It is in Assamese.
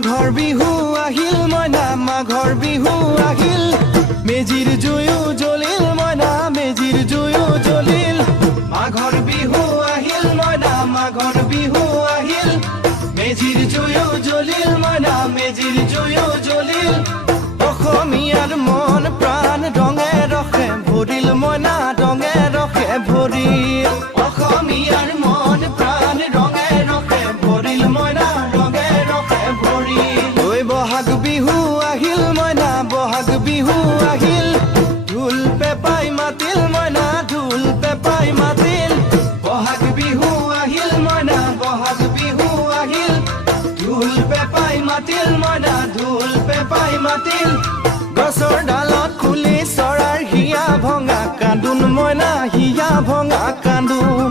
মাঘৰ বিহু আহিল মইনা মাঘৰ বিহু আহিল মেজিৰ জুয়ো জ্বলিল মইনা মেজিৰ জুয়ো জ্বলিল মাঘৰ বিহু আহিল মইনা মাঘৰ বিহু আহিল মেজিৰ জুয়ো জ্বলিল মইনা মেজিৰ জুয়ো জ্বলিল অসমীয়াৰ মন প্ৰাণ ৰঙে ৰখে ভৰিল মইনা ৰঙে ৰখে ভৰিল অসমীয়াৰ মন প্ৰাণ ৰঙে ৰখে ভৰিল মইনা ৰঙে ৰখে ভৰিল ঐ বহাগ বিহু আহিল মইনা বহাগ বিহু আহিল ঢোল পেপাই মাতিল মইনা ঢোল পেপাই মাতিল বহাগ বিহু আহিল মইনা বহাগ বিহু আহিল ঢোল পেপাই মাতিল মইনা ঢোল পেপাই মাতিল গছৰ ডালত খুলি চৰাৰ হিয়া ভঙা কান্দোন মইনা হিয়া ভঙা কান্দোন